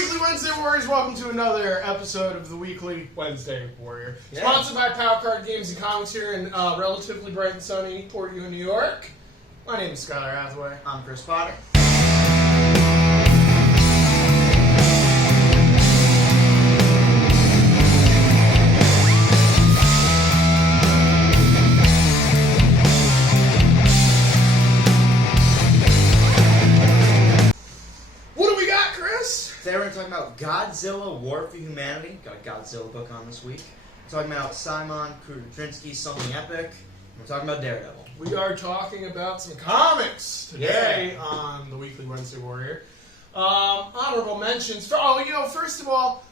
Weekly Wednesday Warriors, welcome to another episode of the Weekly Wednesday Warrior. Yeah. Sponsored by Power Card Games and Comics here in relatively bright and sunny Port New York. My name is Skylar Hathaway. I'm Chris Potter. What do we got, Chris? Today we're going to talk about Godzilla War for Humanity. Got a Godzilla book on this week. We're talking about Simon Kudrynski's Something Epic. We're talking about Daredevil. We are talking about some comics today on the Weekly Wednesday Warrior. Honorable mentions. First of all,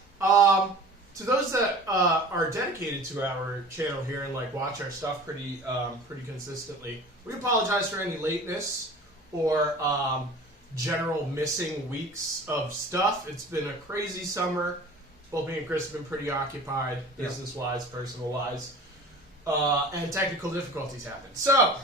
to those that are dedicated to our channel here and watch our stuff pretty consistently, we apologize for any lateness or general missing weeks of stuff. It's been a crazy summer. Both me and Chris have been pretty occupied, business-wise, personal-wise. And technical difficulties happen. So,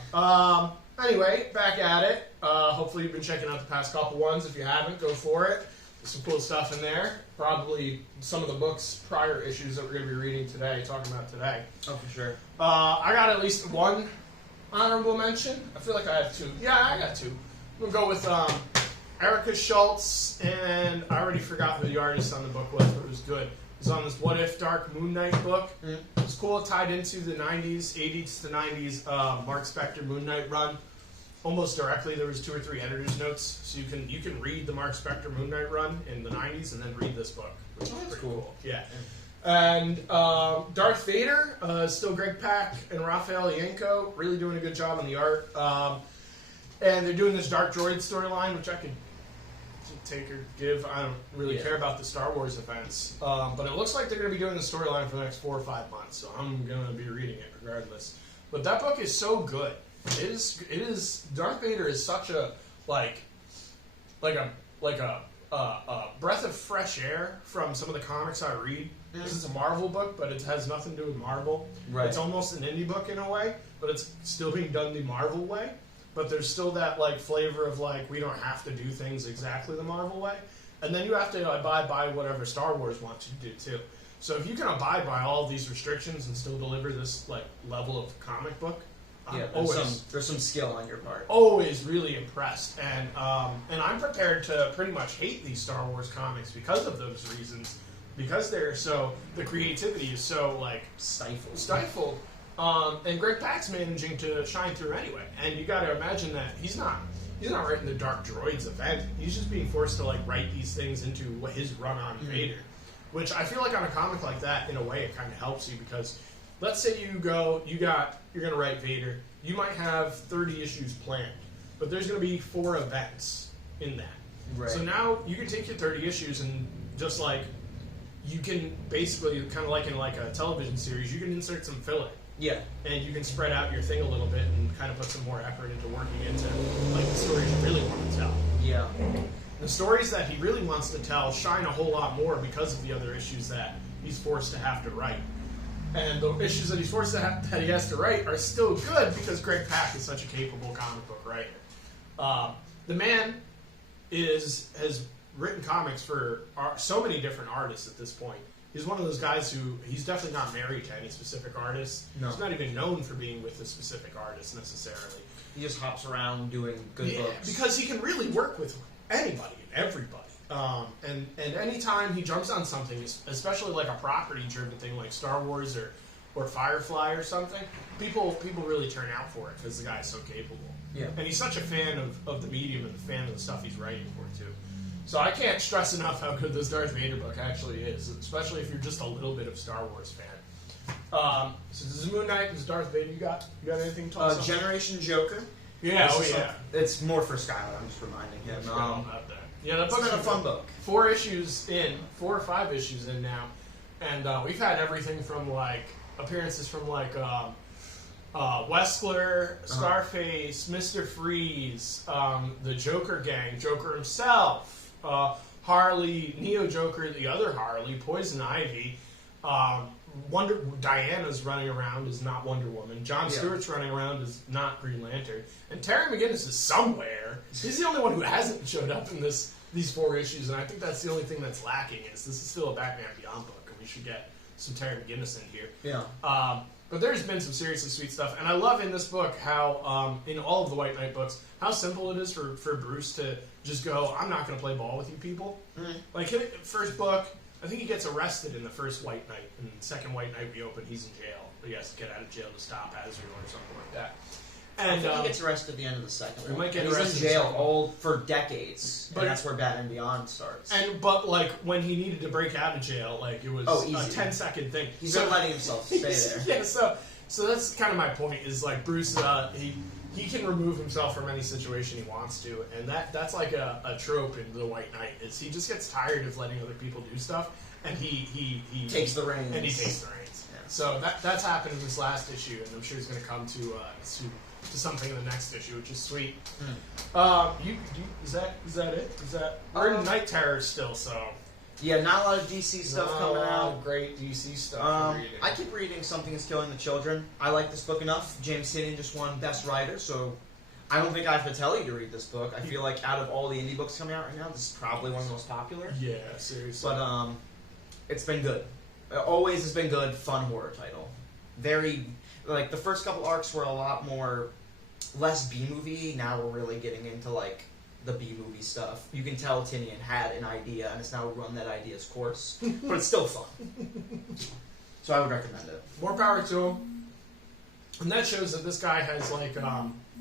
anyway, back at it. Hopefully you've been checking out the past couple ones. If you haven't, go for it. There's some cool stuff in there. Probably some of the books, prior issues that we're going to be reading today, talking about today. Oh, for sure. I got at least one honorable mention. I feel like I have two. Yeah, I got two. I'm going to go with Erica Schultz, and I already forgot who the artist on the book was, but it was good. It was on this What If Dark Moon Knight book. It was cool. It tied into the 90s, 80s to 90s Mark Spector Moon Knight run. Almost directly, there was 2 or 3 editor's notes, so you can read the Mark Spector Moon Knight run in the 90s and then read this book, which is pretty cool. Yeah. And Darth Vader, still Greg Pak and Raphael Yanko, really doing a good job on the art. And they're doing this Dark Droid storyline, which I could take or give. I don't really care about the Star Wars events. But it looks like they're going to be doing the storyline for the next 4 or 5 months, so I'm going to be reading it regardless. But that book is so good. It is Darth Vader is such a like a breath of fresh air from some of the comics I read. This is a Marvel book, but it has nothing to do with Marvel. Right. It's almost an indie book in a way, but it's still being done the Marvel way. But there's still that flavor of we don't have to do things exactly the Marvel way, and then you have to abide by whatever Star Wars wants you to do too. So if you can abide by all of these restrictions and still deliver this level of comic book, there's some skill on your part. Always really impressed, and I'm prepared to pretty much hate these Star Wars comics because of those reasons, because the creativity is so stifled. And Greg Pak's managing to shine through anyway. And you got to imagine that he's not writing the Dark Droids event. He's just being forced to write these things into his run on Vader, which I feel like on a comic like that, in a way, it kind of helps you because let's say you're going to write Vader. You might have 30 issues planned, but there's going to be 4 events in that. Right. So now you can take your 30 issues and just you can basically kind of in a television series, you can insert some filler. Yeah. And you can spread out your thing a little bit and kind of put some more effort into working into the stories you really want to tell. Yeah. The stories that he really wants to tell shine a whole lot more because of the other issues that he's forced to have to write. And the issues that he's forced that he has to write are still good because Greg Pak is such a capable comic book writer. The man has written comics for so many different artists at this point. He's one of those guys who, he's definitely not married to any specific artist. No. He's not even known for being with a specific artist necessarily. He just hops around doing good books. Because he can really work with anybody and everybody. And anytime he jumps on something, especially a property-driven thing like Star Wars or Firefly or something, people really turn out for it because the guy is so capable. Yeah. And he's such a fan of the medium and a fan of the stuff he's writing for, too. So I can't stress enough how good this Darth Vader book actually is, especially if you're just a little bit of Star Wars fan. So this is Moon Knight, this is Darth Vader. You got anything to talk about? Generation Joker. Yeah, It's more for Skylar, I'm just reminding him. About that. Yeah, that book's been a fun book. 4 or 5 issues in now. And we've had everything from appearances from Westler, Scarface, Mr. Freeze, the Joker gang, Joker himself, Harley, Neo Joker, the other Harley, Poison Ivy, Diana's running around as not Wonder Woman. John Stewart's running around as not Green Lantern. And Terry McGinnis is somewhere. He's the only one who hasn't showed up in this these 4 issues, and I think that's the only thing that's lacking is this is still a Batman Beyond book, and we should get some Terry McGinnis in here. Yeah. But there's been some seriously sweet stuff, and I love in this book how, in all of the White Knight books, how simple it is for Bruce to just go, I'm not going to play ball with you people. Mm-hmm. Like, first book, I think he gets arrested in the first White Knight, and the second White Knight we open, he's in jail. He has to get out of jail to stop Azrael or something like that. I And think he gets arrested at the end of the second he one. might get And he's arrested in in the jail second all for decades, But- and that's where Batman Beyond starts. But like when he needed to break out of jail, like it was a easy. 10-second thing. He's So- been letting himself stay there. Yeah, so that's kind of my point. Is like Bruce, he can remove himself from any situation he wants to, and that's like a trope in the White Knight. Is he just gets tired of letting other people do stuff, and he Takes the reins. and he takes the reins. Yeah. So that's happened in this last issue, and I'm sure he's going to come to something in the next issue, which is sweet. Is that it? We're in Night Terror still, so. Yeah, not a lot of DC stuff coming out. Great DC stuff. I'm reading. I keep reading Something is Killing the Children. I like this book enough. James Tynion just won Best Writer, so I don't think I have to tell you to read this book. I feel like out of all the indie books coming out right now, this is probably one of the most popular. Yeah, seriously. But it's been good. It always has been good, fun horror title. Very, like, the first couple arcs were a lot less B-movie. Now we're really getting into, like, the B-movie stuff. You can tell Tynion had an idea and has now run that idea's course. But it's still fun. So I would recommend it. More power to him. And that shows that this guy has like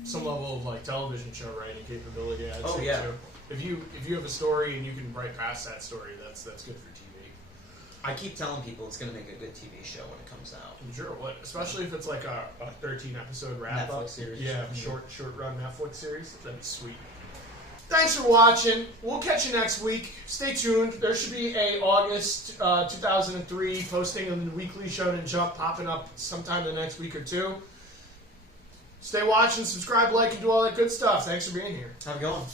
some level of like television show writing capability. I'd say, yeah. too. If you have a story and you can write past that story, that's good for TV. I keep telling people it's going to make a good TV show when it comes out. I'm sure it would, especially if it's like a 13 episode wrap up Netflix series. Yeah, Mhm. short run Netflix series. That'd be sweet. Thanks for watching. We'll catch you next week. Stay tuned. There should be a August 2003 posting of the Weekly Shonen Jump popping up sometime in the next week or two. Stay watching, subscribe, like, and do all that good stuff. Thanks for being here. Have a good one.